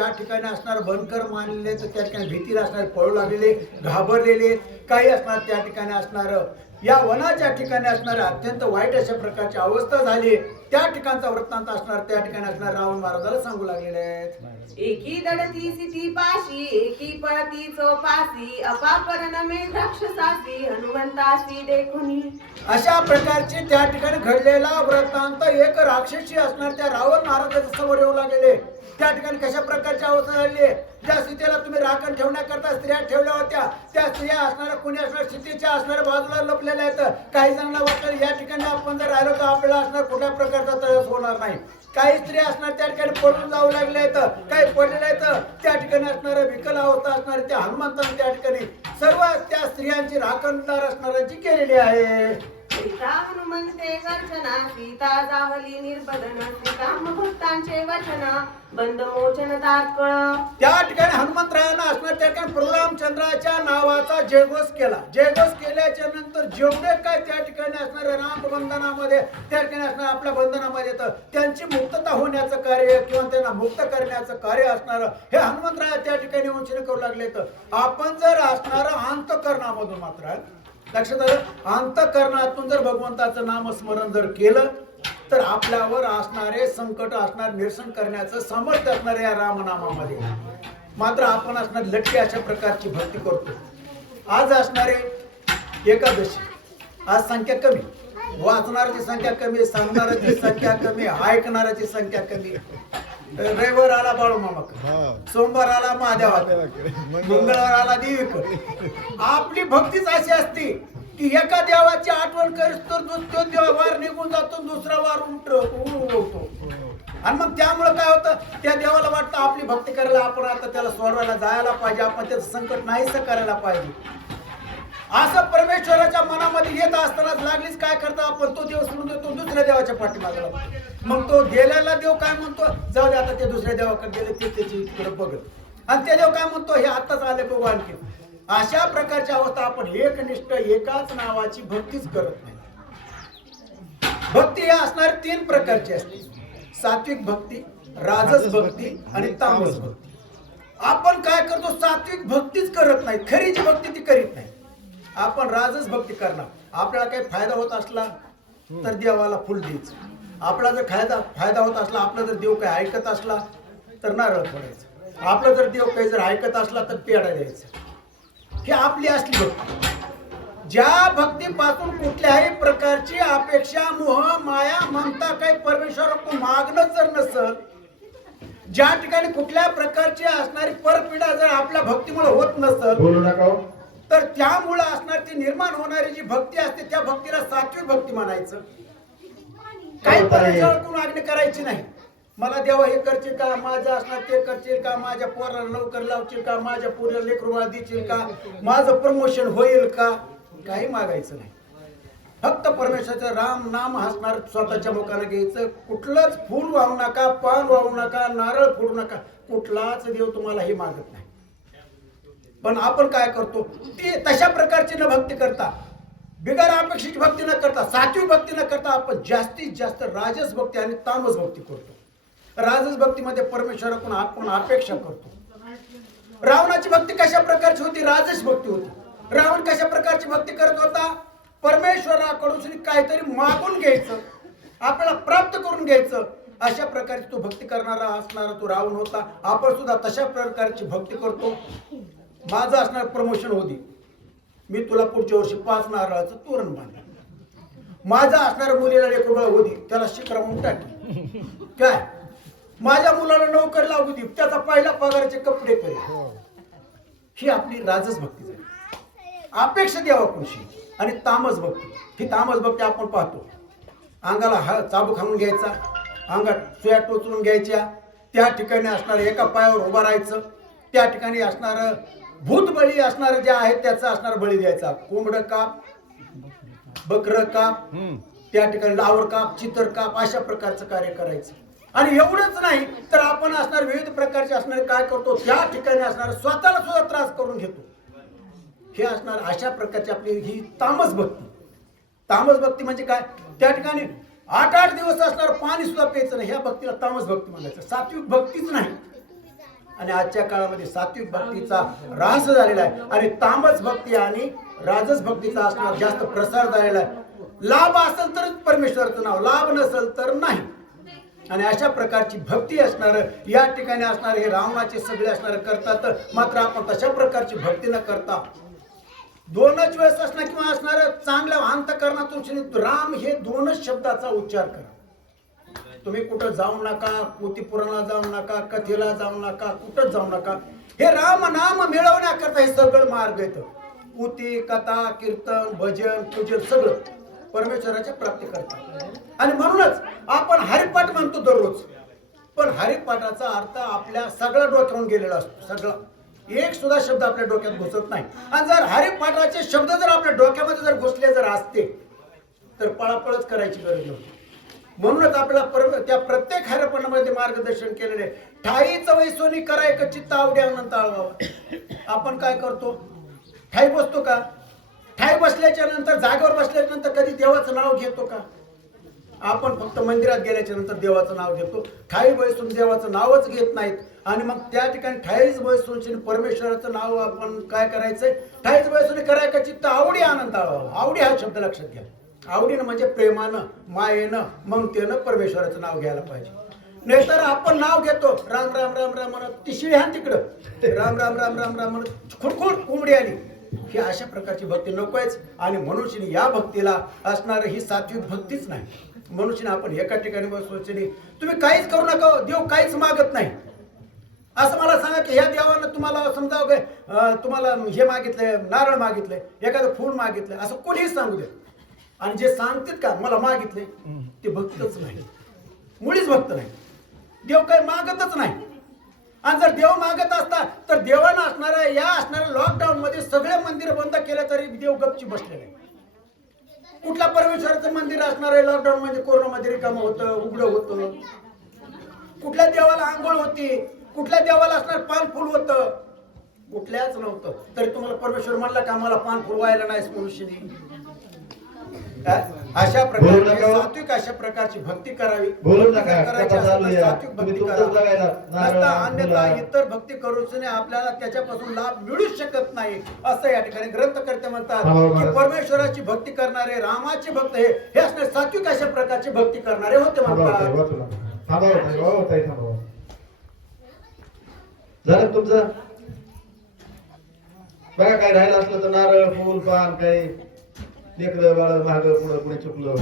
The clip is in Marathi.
त्या ठिकाणी असणार बनकर मानलेले, तर त्या ठिकाणी भीतीला असणार पळू लागलेले, घाबरलेले काही असणार, त्या ठिकाणी असणार या वनाच्या ठिकाणी असणार अत्यंत वाईट अशा प्रकारची अवस्था झाली. त्या ठिकाणचा वृत्तांत असणार त्या ठिकाणी असणार रावण महाराजाला सांगू लागलेले आहेत. एकी दडती सिती पाशी, एकी पळती चोपासी, अपापरण मे राक्षसासी, हनुमंतासी देखुनी. अशा प्रकारचे त्या ठिकाणी घडलेला वृत्तांत एक राक्षसी असणार त्या रावण महाराजाच्या समोर येऊ लागलेले. त्या ठिकाणी कशा प्रकारची अवस्था झाली, ज्या सीतेला तुम्ही राखण ठेवण्याकरता स्त्रिया ठेवल्या होत्या, त्या स्त्रिया असणाऱ्या कोणी असणार सीतेच्या असणाऱ्या बाजूला लपलेल्या आहेत. काही जणांना वाटतं या ठिकाणी आपण जर राहिलो तर आपल्याला असणार कुठल्या प्रकारचा त्रास होणार नाही. काही स्त्रिया असणार त्या ठिकाणी पडून जाऊ लागल्या आहेत, काही पडलेल्या आहेत. त्या ठिकाणी असणाऱ्या विकल अवस्था असणारी त्या हनुमंतांनी त्या ठिकाणी सर्व त्या स्त्रियांची राखणदार असणाऱ्यांची केलेली आहे. सीता हनुमंते गर्जना, सीता जावली निर्बदन, सीता भक्तांचे वचन, बंद मोचन तात्कळ. त्या ठिकाणी हनुमंतरायांना असणार त्या ठिकाणी प्रभू रामचंद्राच्या नावाचा जयघोष केला. जयघोष केल्याच्या नंतर जेवढे काय त्या ठिकाणी असणारे राम बंधनामध्ये त्या ठिकाणी असणार आपल्या बंधनामध्ये येतं, त्यांची मुक्तता होण्याचं कार्य किंवा त्यांना मुक्त करण्याचं कार्य असणार हे हनुमंतराय त्या ठिकाणी वंचन करू लागले. तर आपण जर असणार अंतःकरणामधून मात्र लक्षात आलं, अंतःकरणातून जर भगवंताचं नामस्मरण जर केलं तर आपल्यावर असणारे संकट असणार निरसन करण्याचं सामर्थ्य असणार या रामनामामध्ये. मात्र आपण असणार लटके अशा प्रकारची भक्ती करतो. आज असणारे एकादशी, आज संख्या कमी, वाचणाऱ्याची संख्या कमी, सांगणाऱ्याची संख्या कमी, ऐकणाऱ्याची संख्या कमी. रविवार आला बाळूमामा, सोमवार आला महादेवा, मंगळवार आला देवीकर. आपली भक्तीच अशी असते की एका देवाची आठवण करीस तर तो देव वार निघून जातो, दुसरा वार उठतो. आणि मग त्यामुळे काय होतं, त्या देवाला वाटतं आपली भक्ती करायला आपण आता त्याला सोडवायला जायला पाहिजे, आपण त्याचं संकट नाहीसं करायला पाहिजे. असं परमेश्वराच्या मनामध्ये येत असतानाच लागलीच काय करता आपण, तो देव सोडून देतो, दुसऱ्या देवाच्या पाठीमागे लागतो. मग तो गेलेला देव काय म्हणतो, जाऊ दे आता ते दुसऱ्या देवाकडे गेले, ते त्याची इकडे बघत. आणि ते देव काय म्हणतो, हे आताच आले बघू आणखी. अशा प्रकारची अवस्था आपण एकनिष्ठ एकाच नावाची भक्तीच करत नाही. भक्ती ही असणार 3 प्रकारची असते, सात्विक भक्ती, राजस भक्ती आणि तामस भक्ती. आपण काय करतो, सात्विक भक्तीच करत नाही, खरी जी भक्ती ती करीत नाही. आपण राजस भक्ती करणार. आपल्याला काही फायदा होत असला तर देवाला फुल द्यायचं. आपला जर फायदा होत असला, आपला जर देव काही ऐकत असला तर नारळ फोडायचं. आपला जर देव काही जर ऐकत असला तर पेढा द्यायचा. ही आपली असली भक्ती. ज्या भक्तीपासून कुठल्याही प्रकारची अपेक्षा, मोह, माया, ममता काही परमेश्वराकडून मागणं जर नसल, ज्या ठिकाणी कुठल्या प्रकारची असणारी परपीडा जर आपल्या भक्तीमुळे होत नसल, तर त्यामुळे असणार ती निर्माण होणारी जी भक्ती असते त्या भक्तीला सात्विक भक्ती म्हणायचं. काही परमेश्वराकडून मागणी करायची नाही. मला देवा हे करशील का, माझं असणार ते करशील का, माझ्या पोराला नोकर लावशील का, माझ्या पोरीला लेकरू देशील का, माझं प्रमोशन होईल का, काही मागायचं नाही. फक्त परमेश्वराचं राम नाम हसणार स्वतःच्या मुखाने घ्यायचं. कुठलंच फूल वाहू नका, पान वाहू नका, नारळ फोडू नका. कुठलाच देव तुम्हाला हे मागत नाही. पण आपण काय करतो, ती तशा प्रकारची न भक्ती करता, बिगर अपेक्षित भक्ती न करता, सात्विक भक्ती न करता आपण जास्तीत जास्त राजस भक्ती आणि तामस भक्ती करतो. राजस भक्तीमध्ये परमेश्वराकडून आपण अपेक्षा करतो. रावणाची भक्ती कशा प्रकारची होती, राजस भक्ती होती. रावण कशा प्रकारची भक्ती करत होता, परमेश्वराकडून काहीतरी मागून घ्यायचं, आपल्याला प्राप्त करून घ्यायचं, अशा प्रकारची तो भक्ती करणारा असणारा तो रावण होता. आपण सुद्धा तशा प्रकारची भक्ती करतो. माझं असणार प्रमोशन होती, मी तुला पुढच्या वर्षी 5 नारळाचं तोरण बांधलं. माझा असणाऱ्या मुलीला लेकरूबाळ होती, त्याला शिकरा म्हणून टाकली. काय, माझ्या मुलाला नोकरी लागू दे, त्याचा पहिला पगाराचे कपडे करे. ही आपली राजस भक्ती झाली. अपेक्षा द्यावा खुशी. आणि तामस भक्ती, ही तामस भक्ती आपण पाहतो. अंगाला चाबूक हाणून घ्यायचा, अंगात सुया टोचून घ्यायच्या, त्या ठिकाणी असणार एका पायावर उभा राहायचं, त्या ठिकाणी असणार भूत बळी असणार जे आहेत त्याचा असणार बळी द्यायचा. कोंबड काप, बकर काप, त्या ठिकाणी लावर काप, चितर काप, अशा प्रकारचं कार्य करायचं. आणि एवढंच नाही तर आपण असणार विविध प्रकारचे असणारे काय करतो, त्या ठिकाणी असणार स्वतःला सुद्धा त्रास करून घेतो. हे असणार अशा प्रकारची आपली ही तामस भक्ती. तामस भक्ती म्हणजे काय, त्या ठिकाणी 8-8 दिवस असणार पाणी सुद्धा प्यायचं नाही, ह्या भक्तीला तामस भक्ती म्हणायचं. सात्विक भक्तीच नाही. आणि आजच्या काळामध्ये सात्विक भक्तीचा ऱ्हास झालेला आहे आणि तामस भक्ती आणि राजस भक्तीचा असणार जास्त प्रसार झालेला आहे. लाभ असेल तरच परमेश्वराचं नाव, लाभ नसेल तर नाही. आणि अशा प्रकारची भक्ती असणार या ठिकाणी असणार हे रावणाचे सगळे असणार करतात. मात्र आपण तशा प्रकारची भक्ती न करता दोनच वेळेस असणार किंवा असणार चांगल्या अंतःकरणातून राम हे दोनच शब्दाचा उच्चार करा. तुम्ही कुठं जाऊ नका, पोथीपुराणाला जाऊ नका, कथेला जाऊ नका, कुठंच जाऊ नका. हे राम नाम मिळवण्याकरता हे सगळं मार्ग येतं. पोथी, कथा, कीर्तन, भजन, पूजन सगळं परमेश्वराच्या प्राप्ती करतात. आणि म्हणूनच आपण हरिपाठ म्हणतो दररोज, पण हरिपाठाचा अर्थ आपल्या सगळ्या डोक्यावरून गेलेला असतो. सगळा एक सुद्धा शब्द आपल्या डोक्यात घुसत नाही. आणि जर हरिपाठाचे शब्द जर आपल्या डोक्यामध्ये जर घुसले जर असते तर पळापळच करायची गरज नव्हती. म्हणूनच आपल्याला त्या प्रत्येक हरिपाठामध्ये मार्गदर्शन केलेले ठाईचं वैसोनी कराय का चित्त आवडे अनंत आळवावा. आपण काय करतो, ठाई बसतो का? ठाई बसल्याच्या नंतर, जागेवर बसल्याच्या नंतर कधी देवाचं नाव घेतो का? आपण फक्त मंदिरात गेल्याच्या नंतर देवाचं नाव घेतो. ठाई बसून देवाचं नावच घेत नाहीत. आणि मग त्या ठिकाणी ठाईच बसून परमेश्वराचं नाव आपण काय करायचंय, ठाईच बसून कराय का चित्त आवडी आनंद आळवावा. आवडी हा शब्द लक्षात घ्या. आवडीनं म्हणजे प्रेमानं, मायेनं, ममतेनं परमेश्वराचं नाव घ्यायला पाहिजे. नाहीतर आपण नाव घेतो राम राम राम राम म्हणत, ती शिळी हान तिकडं राम राम राम राम राम म्हणत खुडखुड कोंबडी आली. ही अशा प्रकारची भक्ती नकोयच. आणि मनुष्याने या भक्तीला असणार ही सात्विक भक्तीच नाही. मनुष्याने आपण एका ठिकाणी बसून तुम्ही काहीच करू नका, देव काहीच मागत नाही असं मला सांगा की ह्या देवानं तुम्हाला समजा तुम्हाला हे मागितलंय, नारळ मागितलंय, एखादं फूल मागितलंय, असं कोणीही सांगू दे. आणि जे सांगतात का मला मागितले ते भक्तच नाही, मुळीच भक्त नाही. देव काही मागतच नाही. आणि जर देव मागत असता तर देवानं असणाऱ्या या असणाऱ्या लॉकडाऊन मध्ये सगळे मंदिर बंद केले तरी देव गपची बसलेले. कुठल्या परमेश्वराचं मंदिर असणार आहे लॉकडाऊन मध्ये, कोरोनामध्ये रिकामं होतं, उघडं होतं. कुठल्या देवाला आंघोळ होती, कुठल्या देवाला असणार पान फुल होतं, कुठल्याच नव्हतं. तरी तुम्हाला परमेश्वर म्हणला का मला पान फुल व्हायला नाहीस मनुष्याने. अशा प्रकारची सात्विक अशा प्रकारची भक्ती करावी. सात्विक भक्ती करावी, अन्यथा इतर भक्ती करूच आपल्याला त्याच्यापासून लाभ मिळू शकत नाही असं या ठिकाणी ग्रंथकर्ते म्हणतात की परमेश्वराची भक्ती करणारे, रामाची भक्त हे असणे सात्विक अशा प्रकारची भक्ती करणारे होते म्हणतात. झालं तुमचं बघा, काय राहिलं असलं तर नारळ, फूल, पान, काही लेकरं बाळ मागं पुढं पुढे चुकलं.